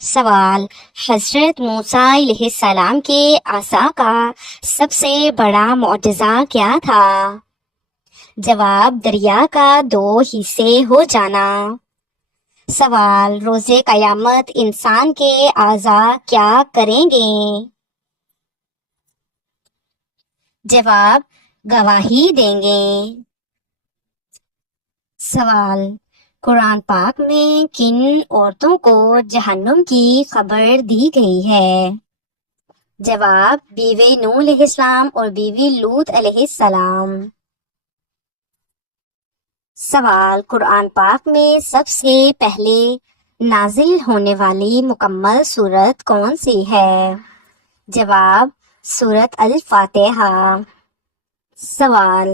سوال: حضرت موسیٰ علیہ السلام کے عصا کا سب سے بڑا معجزہ کیا تھا؟ جواب: دریا کا 2 حصے ہو جانا۔ سوال: روز قیامت انسان کے اعضاء کیا کریں گے؟ جواب: گواہی دیں گے۔ سوال: قرآن پاک میں کن عورتوں کو جہنم کی خبر دی گئی ہے؟ جواب: بیوی نوح علیہ السلام اور بیوی لوط علیہ السلام۔ سوال: قرآن پاک میں سب سے پہلے نازل ہونے والی مکمل سورت کون سی ہے؟ جواب: سورت الفاتحہ۔ سوال: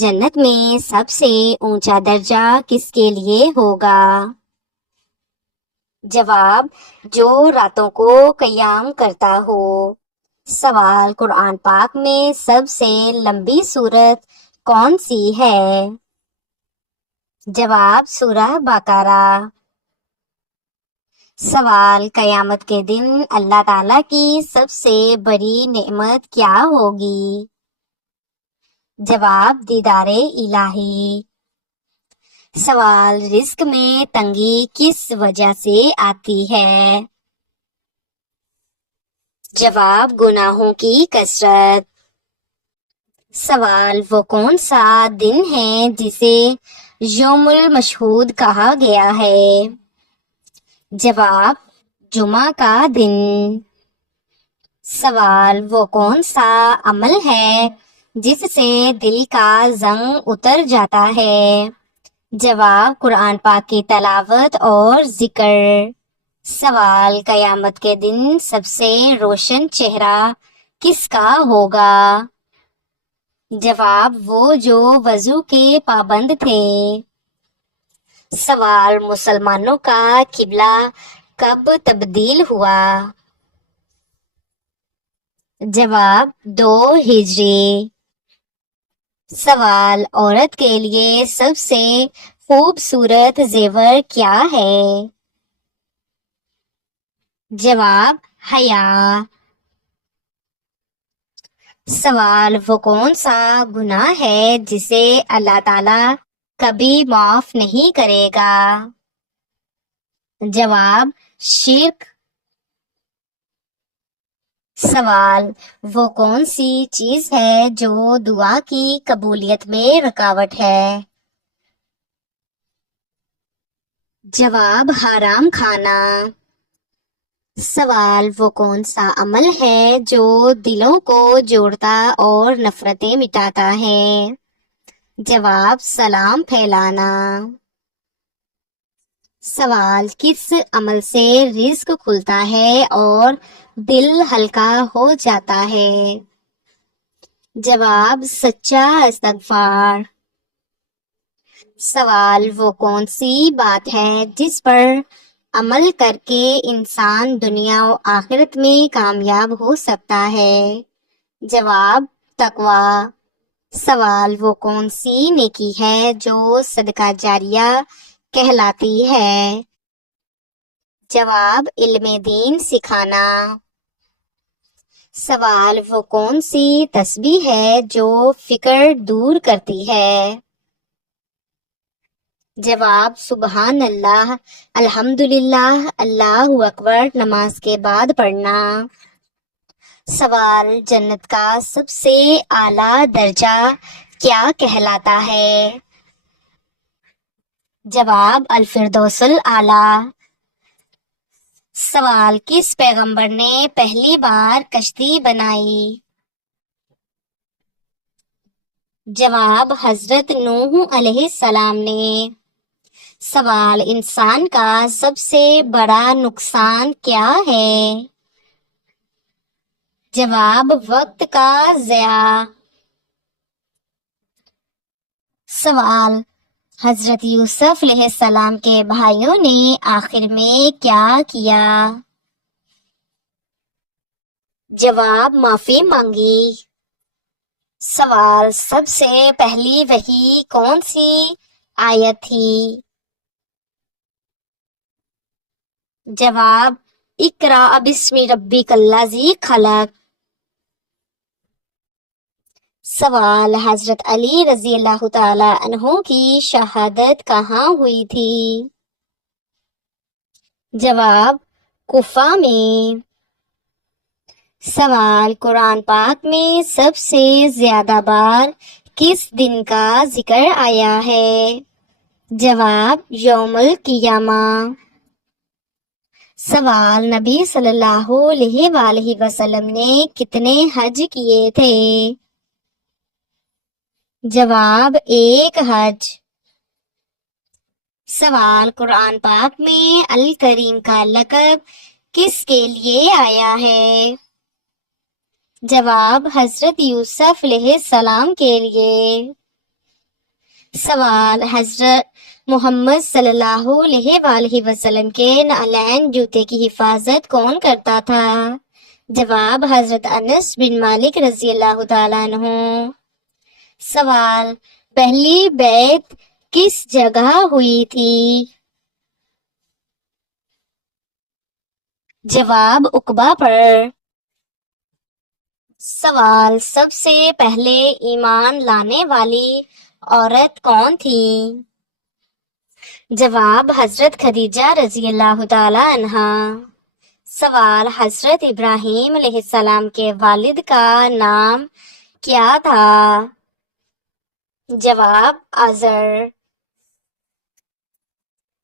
جنت میں سب سے اونچا درجہ کس کے لیے ہوگا؟ جواب: جو راتوں کو قیام کرتا ہو۔ سوال: قرآن پاک میں سب سے لمبی سورت کون سی ہے؟ جواب: سورہ بقرہ۔ سوال: قیامت کے دن اللہ تعالیٰ کی سب سے بڑی نعمت کیا ہوگی؟ جواب: دیدار الہی۔ سوال: رزق میں تنگی کس وجہ سے آتی ہے؟ جواب: گناہوں کی کثرت۔ سوال: وہ کون سا دن ہے جسے یوم المشہود کہا گیا ہے؟ جواب: جمعہ کا دن۔ سوال: وہ کون سا عمل ہے جس سے دل کا زنگ اتر جاتا ہے؟ جواب: قرآن پاک کی تلاوت اور ذکر۔ سوال: قیامت کے دن سب سے روشن چہرہ کس کا ہوگا؟ جواب: وہ جو وضو کے پابند تھے۔ سوال: مسلمانوں کا قبلہ کب تبدیل ہوا؟ جواب: 2 ہجری۔ سوال: عورت کے لیے سب سے خوبصورت زیور کیا ہے؟ جواب: حیا۔ سوال: وہ کون سا گناہ ہے جسے اللہ تعالیٰ کبھی معاف نہیں کرے گا؟ جواب: شرک۔ سوال: وہ کون سی چیز ہے جو دعا کی قبولیت میں رکاوٹ ہے؟ جواب: حرام کھانا۔ سوال: وہ کون سا عمل ہے جو دلوں کو جوڑتا اور نفرتیں مٹاتا ہے؟ جواب: سلام پھیلانا۔ سوال: کس عمل سے رزق کھلتا ہے اور دل ہلکا ہو جاتا ہے؟ جواب: سچا استغفار۔ سوال: وہ کون سی بات ہے جس پر عمل کر کے انسان دنیا و آخرت میں کامیاب ہو سکتا ہے؟ جواب: تقویٰ۔ سوال: وہ کون سی نیکی ہے جو صدقہ جاریہ کہلاتی ہے؟ جواب: علم دین سکھانا۔ سوال: وہ کون سی تسبیح ہے جو فقر دور کرتی ہے؟ جواب: سبحان اللہ، الحمدللہ، اللہ اکبر نماز کے بعد پڑھنا۔ سوال: جنت کا سب سے اعلیٰ درجہ کیا کہلاتا ہے؟ جواب: الفردوس الاعلیٰ۔ سوال: کس پیغمبر نے پہلی بار کشتی بنائی؟ جواب: حضرت نوح علیہ السلام نے۔ سوال: انسان کا سب سے بڑا نقصان کیا ہے؟ جواب: وقت کا ضیاع۔ سوال: حضرت یوسف علیہ السلام کے بھائیوں نے آخر میں کیا کیا؟ جواب: معافی مانگی۔ سوال: سب سے پہلی وحی کون سی آیت تھی؟ جواب: اقرأ بسم ربک الذی خلق۔ سوال، حضرت علی رضی اللہ تعالی عنہ کی شہادت کہاں ہوئی تھی؟ جواب، کوفہ میں۔ سوال، قرآن پاک میں سب سے زیادہ بار کس دن کا ذکر آیا ہے؟ جواب، یوم القیامہ۔ سوال، نبی صلی اللہ علیہ وآلہ وسلم نے کتنے حج کیے تھے؟ جواب، ایک حج۔ سوال، قرآن پاک میں الکریم کا لقب کس کے لیے آیا ہے؟ جواب، حضرت یوسف علیہ السلام کے لیے۔ سوال، حضرت محمد صلی اللہ علیہ وآلہ وسلم کے نعلین جوتے کی حفاظت کون کرتا تھا؟ جواب، حضرت انس بن مالک رضی اللہ تعالیٰ عنہ۔ سوال، پہلی بیعت کس جگہ ہوئی تھی؟ جواب، عقبہ پر۔ سوال، سب سے پہلے ایمان لانے والی عورت کون تھی؟ جواب، حضرت خدیجہ رضی اللہ تعالی عنہا۔ سوال، حضرت ابراہیم علیہ السلام کے والد کا نام کیا تھا؟ جواب، آزر۔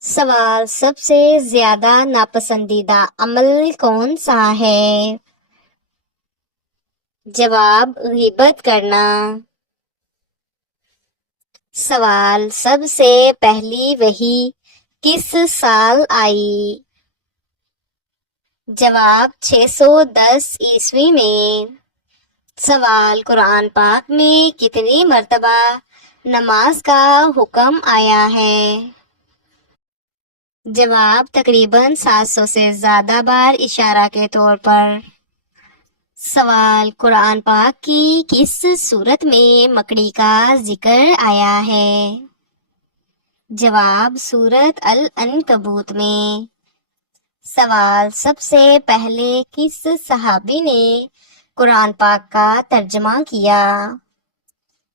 سوال، سب سے زیادہ ناپسندیدہ عمل کون سا ہے؟ جواب، غیبت کرنا۔ سوال، سب سے پہلی وحی کس سال آئی؟ جواب، 610 عیسوی میں۔ سوال، قرآن پاک میں کتنی مرتبہ نماز کا حکم آیا ہے؟ جواب، تقریباً 700 سے زیادہ بار اشارہ کے طور پر۔ سوال، قرآن پاک کی کس سورت میں مکڑی کا ذکر آیا ہے؟ جواب، سورت العنکبوت میں۔ سوال، سب سے پہلے کس صحابی نے قرآن پاک کا ترجمہ کیا؟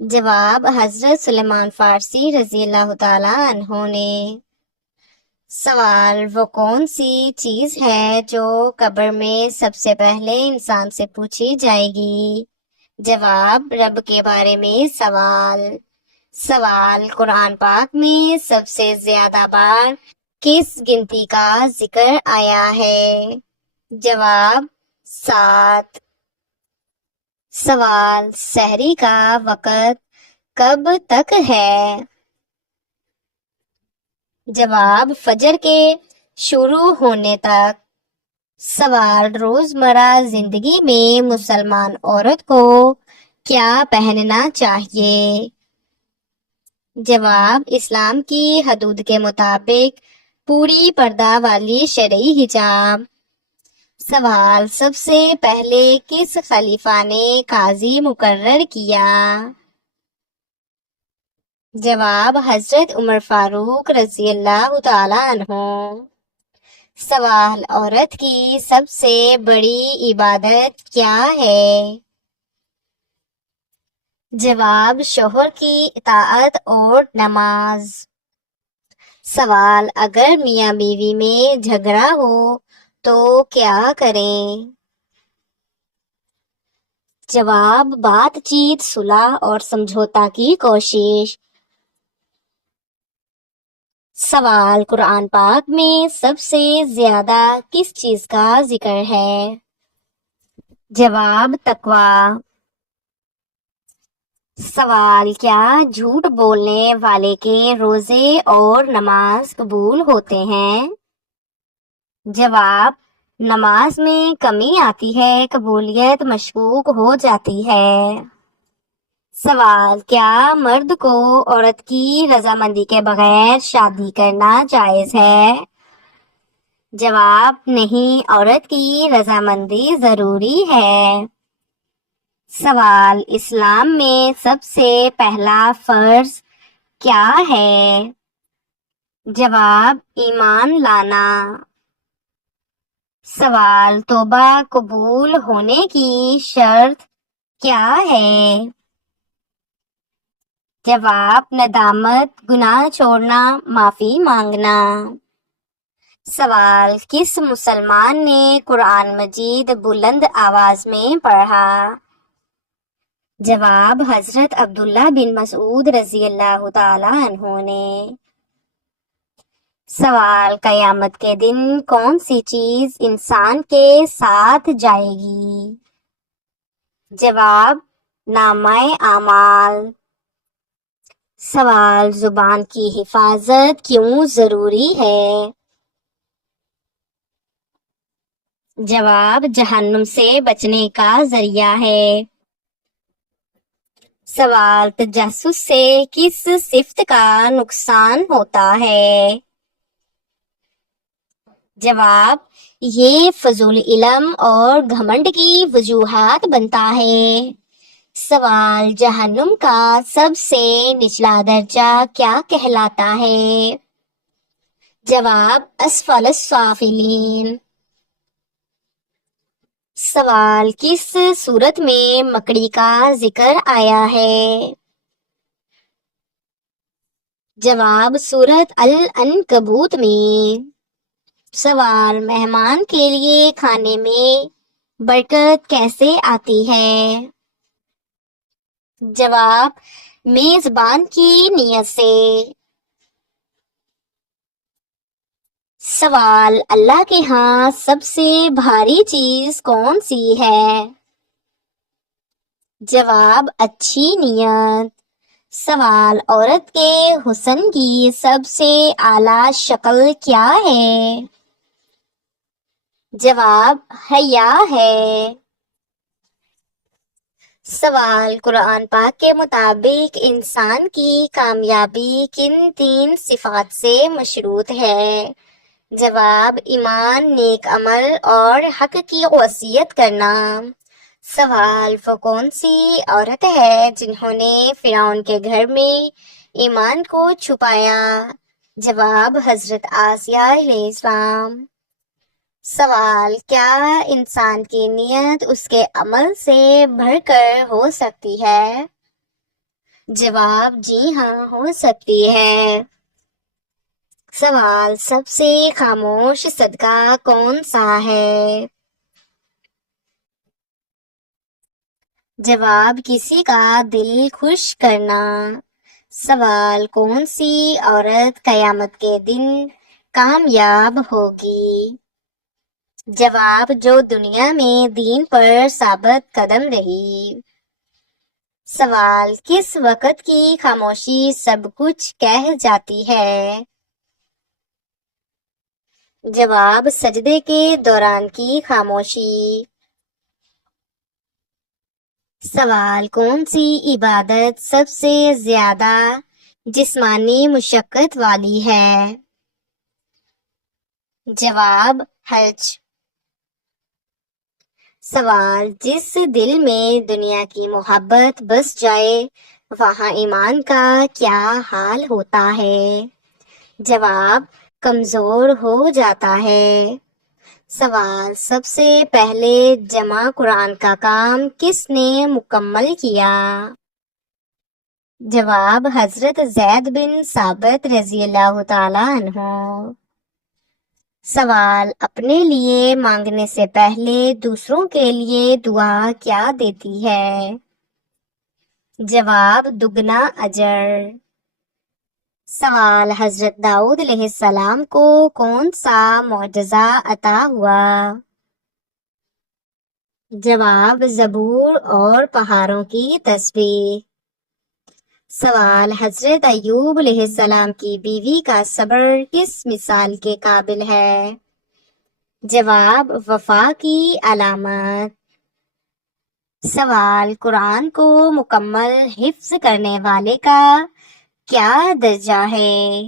جواب، حضرت سلیمان فارسی رضی اللہ تعالی عنہ نے۔ سوال، وہ کون سی چیز ہے جو قبر میں سب سے پہلے انسان سے پوچھی جائے گی؟ جواب، رب کے بارے میں سوال۔ سوال، قرآن پاک میں سب سے زیادہ بار کس گنتی کا ذکر آیا ہے؟ جواب، 7۔ سوال، سحری کا وقت کب تک ہے؟ جواب، فجر کے شروع ہونے تک۔ سوال، روزمرہ زندگی میں مسلمان عورت کو کیا پہننا چاہیے؟ جواب، اسلام کی حدود کے مطابق پوری پردہ والی شرعی حجاب۔ سوال، سب سے پہلے کس خلیفہ نے قاضی مقرر کیا؟ جواب، حضرت عمر فاروق رضی اللہ تعالی عنہ۔ سوال، عورت کی سب سے بڑی عبادت کیا ہے؟ جواب، شوہر کی اطاعت اور نماز۔ سوال، اگر میاں بیوی میں جھگڑا ہو تو کیا کریں؟ جواب، بات چیت، صلح اور سمجھوتا کی کوشش۔ سوال، قرآن پاک میں سب سے زیادہ کس چیز کا ذکر ہے؟ جواب، تقوی۔ سوال، کیا جھوٹ بولنے والے کے روزے اور نماز قبول ہوتے ہیں؟ جواب، نماز میں کمی آتی ہے، قبولیت مشکوک ہو جاتی ہے۔ سوال، کیا مرد کو عورت کی رضامندی کے بغیر شادی کرنا جائز ہے؟ جواب، نہیں، عورت کی رضامندی ضروری ہے۔ سوال، اسلام میں سب سے پہلا فرض کیا ہے؟ جواب، ایمان لانا۔ سوال توبہ قبول ہونے کی شرط کیا ہے؟ جواب ندامت، گناہ چھوڑنا، معافی مانگنا۔ سوال کس مسلمان نے قرآن مجید بلند آواز میں پڑھا؟ جواب حضرت عبداللہ بن مسعود رضی اللہ تعالی عنہ نے۔ سوال قیامت کے دن کون سی چیز انسان کے ساتھ جائے گی؟ جواب نامہ اعمال۔ سوال زبان کی حفاظت کیوں ضروری ہے؟ جواب جہنم سے بچنے کا ذریعہ ہے۔ سوال تجسس سے کس صفت کا نقصان ہوتا ہے؟ جواب یہ فضول علم اور گھمنڈ کی وجوہات بنتا ہے۔ سوال جہنم کا سب سے نچلا درجہ کیا کہلاتا ہے؟ جواب اسفل السافلین۔ سوال کس سورت میں مکڑی کا ذکر آیا ہے؟ جواب سورت العنکبوت میں۔ سوال مہمان کے لیے کھانے میں برکت کیسے آتی ہے؟ جواب میزبان کی نیت سے۔ سوال اللہ کے ہاں سب سے بھاری چیز کون سی ہے؟ جواب اچھی نیت۔ سوال عورت کے حسن کی سب سے اعلیٰ شکل کیا ہے؟ جواب حیا ہے۔ سوال قرآن پاک کے مطابق انسان کی کامیابی کن 3 صفات سے مشروط ہے؟ جواب ایمان، نیک عمل اور حق کی وصیت کرنا۔ سوال وہ کون سی عورت ہے جنہوں نے فرعون کے گھر میں ایمان کو چھپایا؟ جواب حضرت آسیہ علیہ السلام۔ سوال کیا انسان کی نیت اس کے عمل سے بڑھ کر ہو سکتی ہے؟ جواب جی ہاں ہو سکتی ہے۔ سوال سب سے خاموش صدقہ کون سا ہے؟ جواب کسی کا دل خوش کرنا۔ سوال کون سی عورت قیامت کے دن کامیاب ہوگی؟ جواب جو دنیا میں دین پر ثابت قدم رہی۔ سوال کس وقت کی خاموشی سب کچھ کہہ جاتی ہے؟ جواب سجدے کے دوران کی خاموشی۔ سوال کون سی عبادت سب سے زیادہ جسمانی مشقت والی ہے؟ جواب حج۔ سوال جس دل میں دنیا کی محبت بس جائے وہاں ایمان کا کیا حال ہوتا ہے؟ جواب کمزور ہو جاتا ہے۔ سوال سب سے پہلے جمع قرآن کا کام کس نے مکمل کیا؟ جواب حضرت زید بن ثابت رضی اللہ تعالی عنہ۔ سوال اپنے لیے مانگنے سے پہلے دوسروں کے لیے دعا کیا دیتی ہے؟ جواب دگنا اجر۔ سوال حضرت داؤد علیہ السلام کو کون سا معجزہ عطا ہوا؟ جواب زبور اور پہاڑوں کی تسبیح۔ سوال حضرت ایوب علیہ السلام کی بیوی کا صبر کس مثال کے قابل ہے؟ جواب وفا کی علامت۔ سوال قرآن کو مکمل حفظ کرنے والے کا کیا درجہ ہے؟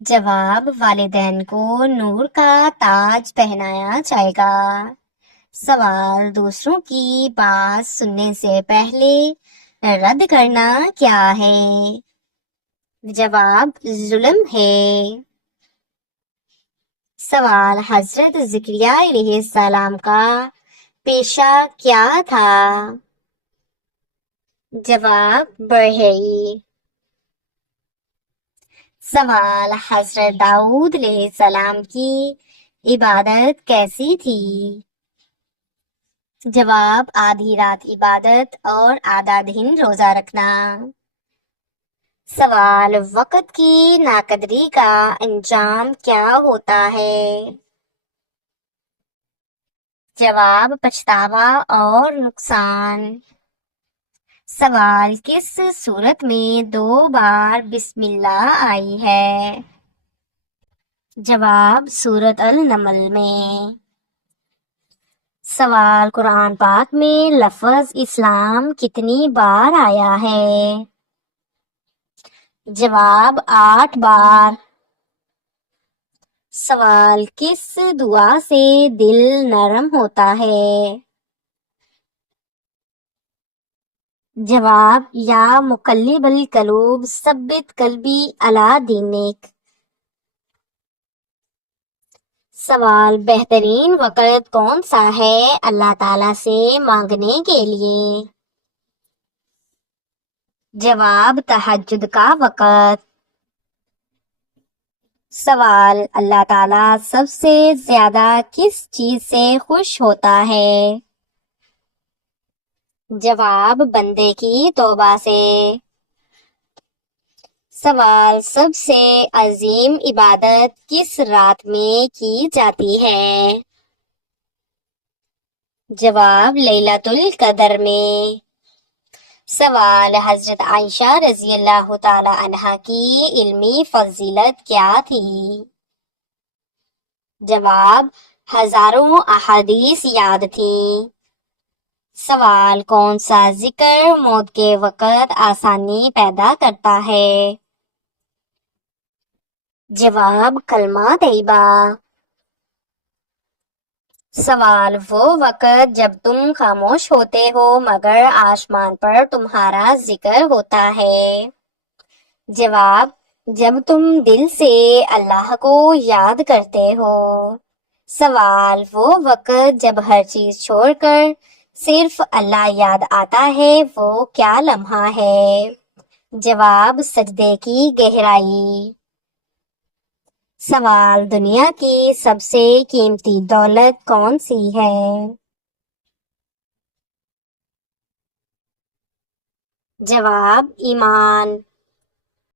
جواب والدین کو نور کا تاج پہنایا جائے گا۔ سوال دوسروں کی بات سننے سے پہلے رد کرنا کیا ہے؟ جواب ظلم ہے۔ سوال، حضرت زکریا علیہ السلام کا پیشہ کیا تھا؟ جواب، بڑھئی۔ سوال، حضرت داؤد علیہ السلام کی عبادت کیسی تھی؟ جواب، آدھی رات عبادت اور آدھا دن روزہ رکھنا۔ سوال، وقت کی ناقدری کا انجام کیا ہوتا ہے؟ جواب، پچھتاوا اور نقصان۔ سوال، کس سورت میں 2 بار بسم اللہ آئی ہے؟ جواب، سورت النمل میں۔ سوال، قرآن پاک میں لفظ اسلام کتنی بار آیا ہے؟ جواب، 8 بار۔ سوال، کس دعا سے دل نرم ہوتا ہے؟ جواب، یا مقلب القلوب ثبت قلبی علی دینک۔ سوال، بہترین وقت کون سا ہے اللہ تعالیٰ سے مانگنے کے لیے؟ جواب، تہجد کا وقت۔ سوال، اللہ تعالیٰ سب سے زیادہ کس چیز سے خوش ہوتا ہے؟ جواب، بندے کی توبہ سے۔ سوال، سب سے عظیم عبادت کس رات میں کی جاتی ہے؟ جواب، لیلۃ القدر میں۔ سوال، حضرت عائشہ رضی اللہ تعالی عنہا کی علمی فضیلت کیا تھی؟ جواب، ہزاروں احادیث یاد تھیں۔ سوال، کون سا ذکر موت کے وقت آسانی پیدا کرتا ہے؟ جواب، کلمہ طیبہ۔ سوال، وہ وقت جب تم خاموش ہوتے ہو مگر آسمان پر تمہارا ذکر ہوتا ہے؟ جواب، جب تم دل سے اللہ کو یاد کرتے ہو۔ سوال، وہ وقت جب ہر چیز چھوڑ کر صرف اللہ یاد آتا ہے وہ کیا لمحہ ہے؟ جواب، سجدے کی گہرائی۔ سوال، دنیا کی سب سے قیمتی دولت کون سی ہے؟ جواب، ایمان۔